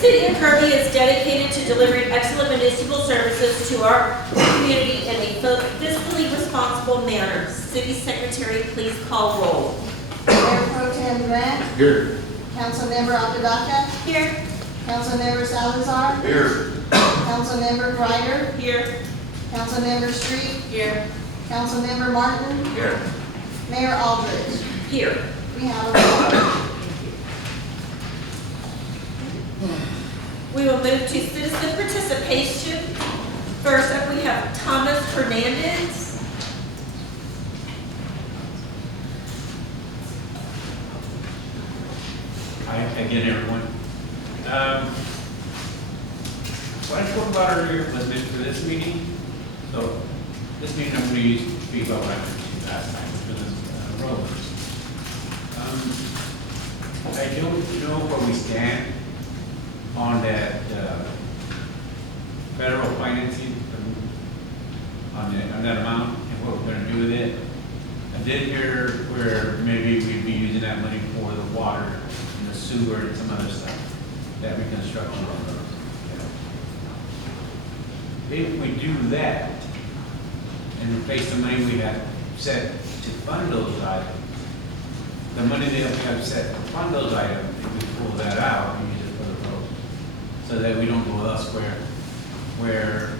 City of Kirby is dedicated to delivering excellent municipal services to our community in a fiscally responsible manner. City Secretary, please call roll. Mayor Pro Tem Grant. Here. Councilmember Apodaca. Here. Councilmember Salazar. Here. Councilmember Greider. Here. Councilmember Street. Here. Councilmember Martin. Here. Mayor Aldridge. Here. We have a quorum. We will move to citizen participation. First up, we have Thomas Hernandez. Hi again, everyone. What I spoke about earlier was meant for this meeting. So this meeting I'm going to use to speak about what I mentioned last time, which was roads. I don't know where we stand on that federal financing on that amount and what we're going to do with it. I did hear where maybe we'd be using that money for the water and the sewer and some other stuff, that reconstruction on those. If we do that and replace the money we have set to fund those items, the money that we have set to fund those items, if we pull that out and use it for the roads, so that we don't go elsewhere, where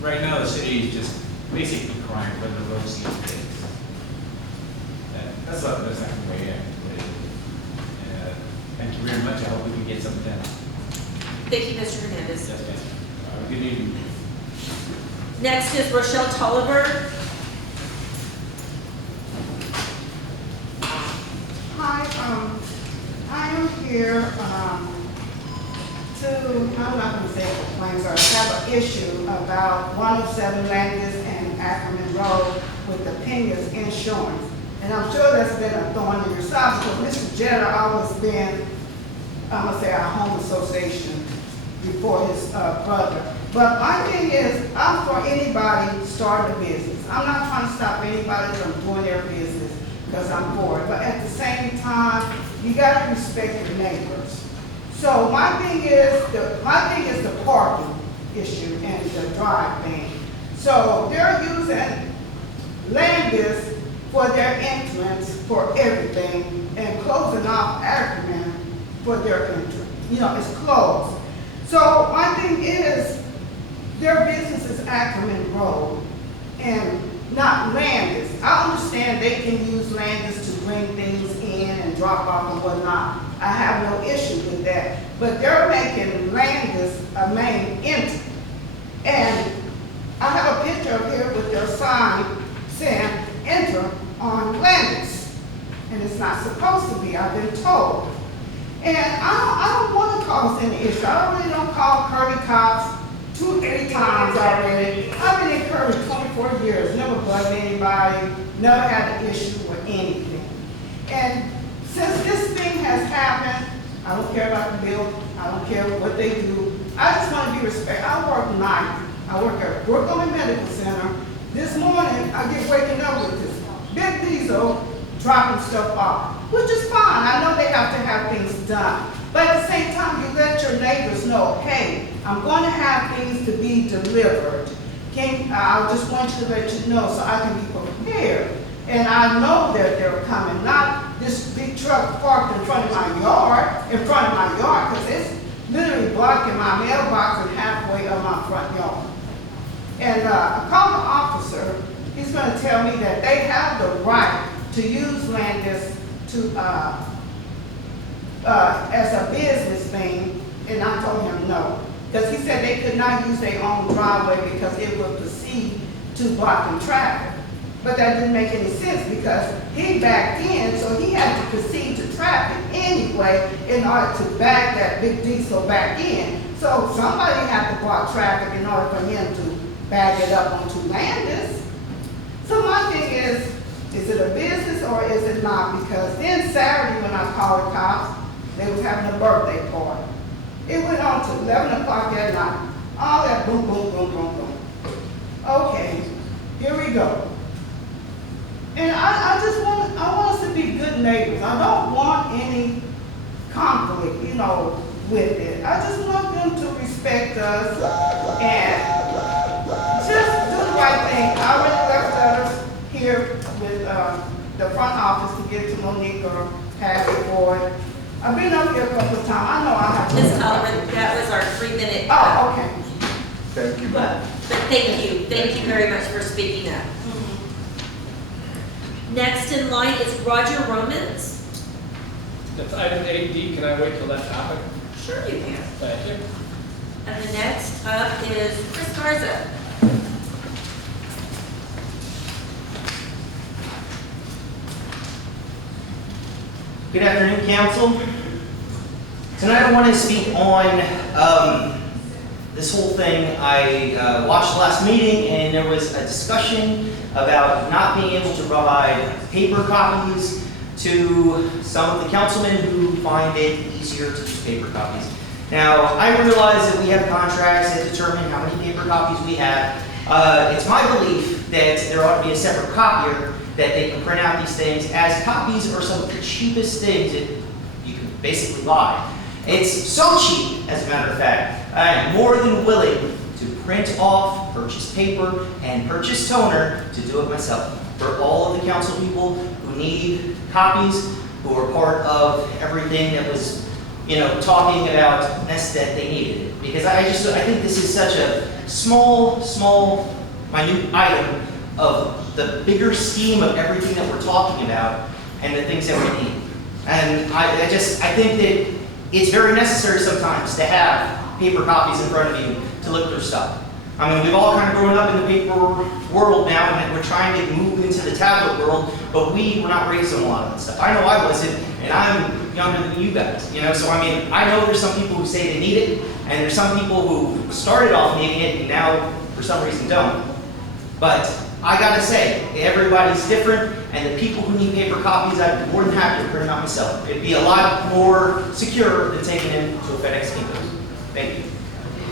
right now the city is just basically crying for the roads to get fixed. That's not the way I can put it. Thank you very much. I hope we can get something done. Thank you, Mr. Hernandez. Yes, ma'am. Good evening. Next is Rochelle Tolliver. Hi, I am here I'm not going to say complaints, or have an issue about 107 Landis and Ackerman Road with the Pena's insurance. And I'm sure that's been a thorn in your side because Mr. Jeter always been, I'm going to say, our home association before his brother. But my thing is, I'm for anybody starting a business. I'm not trying to stop anybody from doing their business because I'm for it. But at the same time, you got to respect your neighbors. So my thing is the parking issue and the drive thing. So they're using Landis for their entrance for everything and closing off Ackerman for their entrance. You know, it's closed. So my thing is, their business is Ackerman Road and not Landis. I understand they can use Landis to bring things in and drop off and whatnot. I have no issue with that. But they're making Landis a main entry. And I have a picture up here with their sign saying enter on Landis. And it's not supposed to be, I've been told. And I don't want to cause any issue. I really don't call Kirby cops 2-3 times already. I've been in Kirby 24 years, never bugged anybody, never had an issue with anything. And since this thing has happened, I don't care about the bill, I don't care what they do. I just want to be respected. I work night. I work at Brooklyn Medical Center. This morning, I get waking up with this big diesel dropping stuff off, which is fine. I know they have to have things done. But at the same time, you let your neighbors know, hey, I'm going to have things to be delivered. I just want you to let you know so I can be prepared. And I know that they're coming, not this big truck parked in front of my yard, because it's literally blocking my mailbox and halfway of my front yard. And I called the officer. He's going to tell me that they have the right to use Landis to as a business thing, and I told him no. Because he said they could not use their own driveway because it would proceed to blocking traffic. But that didn't make any sense because he backed in, so he had to proceed to traffic anyway in order to back that big diesel back in. So somebody had to block traffic in order for him to back it up onto Landis. So my thing is it a business or is it not? Because then Saturday when I called the cops, they was having a birthday party. It went on to 11 o'clock at night. All that boom, boom, boom, boom, boom. Okay, here we go. And I want us to be good neighbors. I don't want any conflict, you know, with it. I just want them to respect us and just do the right thing. I already left letters here with the front office to get to Monique or pass it forward. I've been up here a couple of times. I know I have to. Ms. Oliver, that was our 3-minute. Oh, okay. Thank you, ma'am. But thank you very much for speaking up. Next in line is Roger Romans. That's item 8D. Can I wait till that topic? Sure you can. Thank you. And the next up is Chris Garza. Good afternoon, council. Tonight I want to speak on this whole thing. I watched the last meeting and there was a discussion about not being able to provide paper copies to some of the councilmen who find it easier to use paper copies. Now, I realize that we have contracts that determine how many paper copies we have. It's my belief that there ought to be a separate copier that they can print out these things, as copies are some of the cheapest things that you can basically buy. It's so cheap, as a matter of fact, I am more than willing to print off, purchase paper, and purchase toner to do it myself. For all of the council people who need copies, who are part of everything that was, talking about this, that they needed it. Because I think this is such a small, minute item of the bigger scheme of everything that we're talking about and the things that we need. And I think that it's very necessary sometimes to have paper copies in front of you to look through stuff. I mean, we've all kind of grown up in the paper world now, and we're trying to move into the tablet world, but we were not raised on a lot of that stuff. I know I wasn't, and I'm younger than you guys, so I mean, I know there's some people who say they need it, and there's some people who started off needing it and now, for some reason, don't. But I gotta say, everybody's different, and the people who need paper copies, I'd be more than happy to print them out myself. It'd be a lot more secure than taking it to a FedEx depot. Thank you.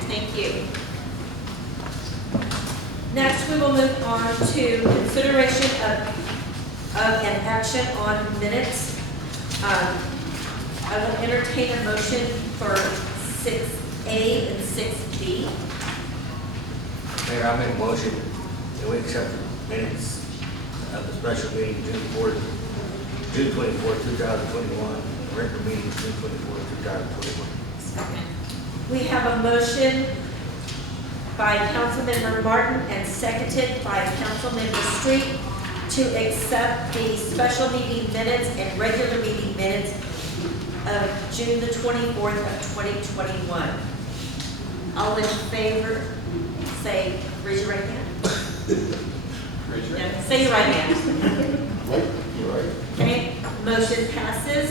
Thank you. Next, we will move on to consideration of an action on minutes. I will entertain a motion for 6A and 6B. Mayor, I make a motion that we accept the minutes of the special meeting June 24, 2021, regular meeting June 24, 2021. We have a motion by Councilmember Martin and seconded by Councilmember Street to accept the special meeting minutes and regular meeting minutes of June the 24th of 2021. All in favor, raise your right hand. Raise your hand. Say your right hand. Right, you're right. Okay, motion passes.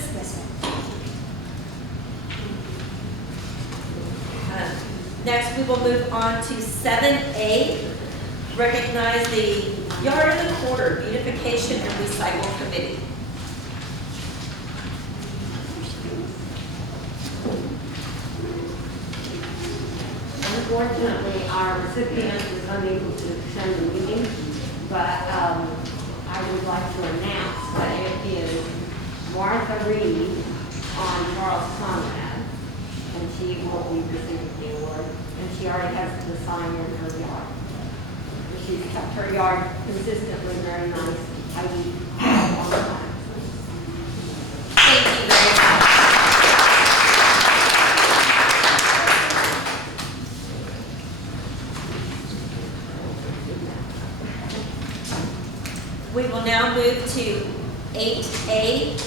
Next, we will move on to 7A, recognize the Yard of the Quarter Beautification and Recycle Committee. Unfortunately, our recipient is unable to attend the meeting, but I would like to announce that it is Martha Reed on Charles Conrad, and she will be receiving the award, and she already has the sign in her yard. She's kept her yard consistently very nice, tidy, all the time. Thank you very much. We will now move to 8A,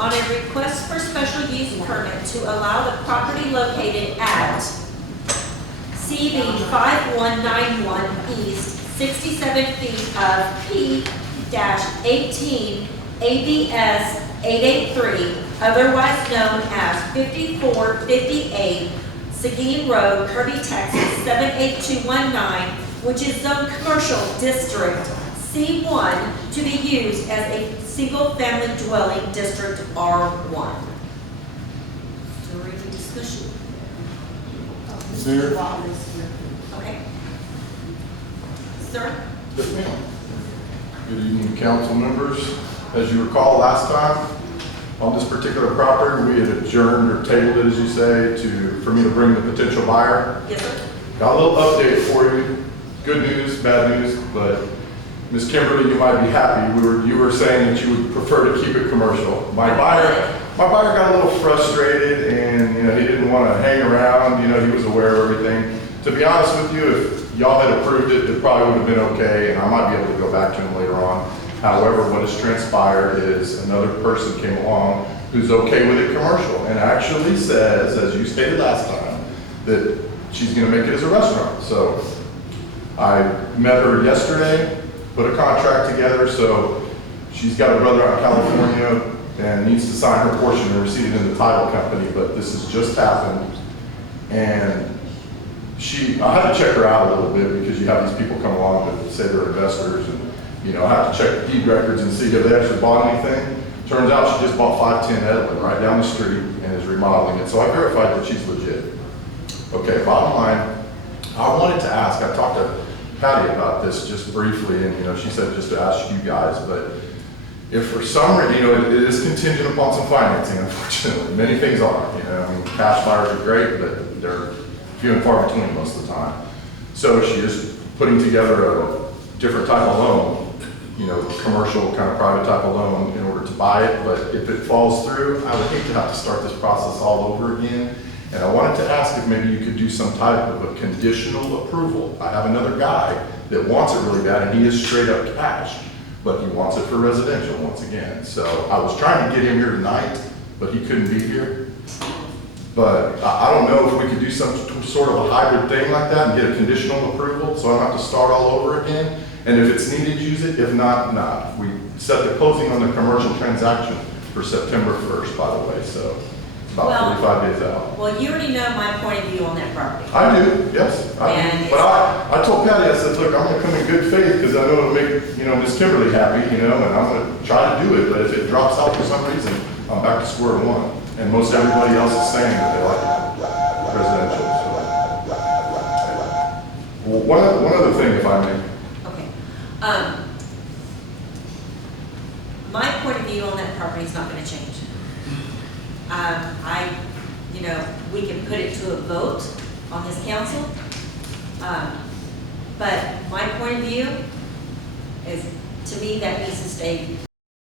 on a request for special use permit to allow the property located at CV 5191 East, 67 feet of P-18 ABS 883, otherwise known as 5458 Seguin Road, Kirby, Texas 78219, which is zone commercial district C1 to be used as a single-family dwelling district R1. Is there any discussion? Mayor? Okay. Sir? Yes, ma'am. Good evening, council members. As you recall, last time, on this particular property. We had adjourned or tabled it, as you say, for me to bring the potential buyer. Yes, sir. Got a little update for you. Good news, bad news, but Ms. Kimberly, you might be happy. You were saying that you would prefer to keep it commercial. My buyer got a little frustrated, and he didn't want to hang around. He was aware of everything. To be honest with you, if y'all had approved it, it probably would have been okay, and I might be able to go back to him later on. However, what has transpired is another person came along who's okay with it commercial, and actually says, as you stated last time, that she's going to make it as a restaurant. So I met her yesterday, put a contract together, so she's got a brother out in California and needs to sign her portion and receive it in the title company, but this has just happened. And I had to check her out a little bit, because you have these people come along that say they're investors, and I have to check the deed records and see if they actually bought anything. Turns out she just bought 510 Edlin right down the street and is remodeling it, so I verified that she's legit. Okay, bottom line, I wanted to ask, I talked to Patty about this just briefly, and she said just to ask you guys, but if for some reason, it is contingent upon some financing, unfortunately. Many things are, cash buyers are great, but they're few and far between most of the time. So she is putting together a different type of loan, commercial kind of private type of loan in order to buy it. But if it falls through, I would hate to have to start this process all over again. And I wanted to ask if maybe you could do some type of a conditional approval. I have another guy that wants it really bad, and he is straight up cash, but he wants it for residential once again. So I was trying to get him here tonight, but he couldn't be here. But I don't know if we could do some sort of a hybrid thing like that and get a conditional approval, so I don't have to start all over again. And if it's needed, use it. If not, not. We set the closing on the commercial transaction for September 1st, by the way, so it's about 45 days out. Well, you already know my point of view on that property. I do, yes. But I told Patty, I said, look, I'm gonna come in good faith, because I know it'll make, Miss Kimberly happy, and I'm gonna try to do it, but if it drops out for some reason, I'm back to square one. And most everybody else is saying that they like residential, so. Well, one other thing, if I may. Okay. My point of view on that property is not gonna change. We can put it to a vote on this council. But my point of view is, to me, that needs to stay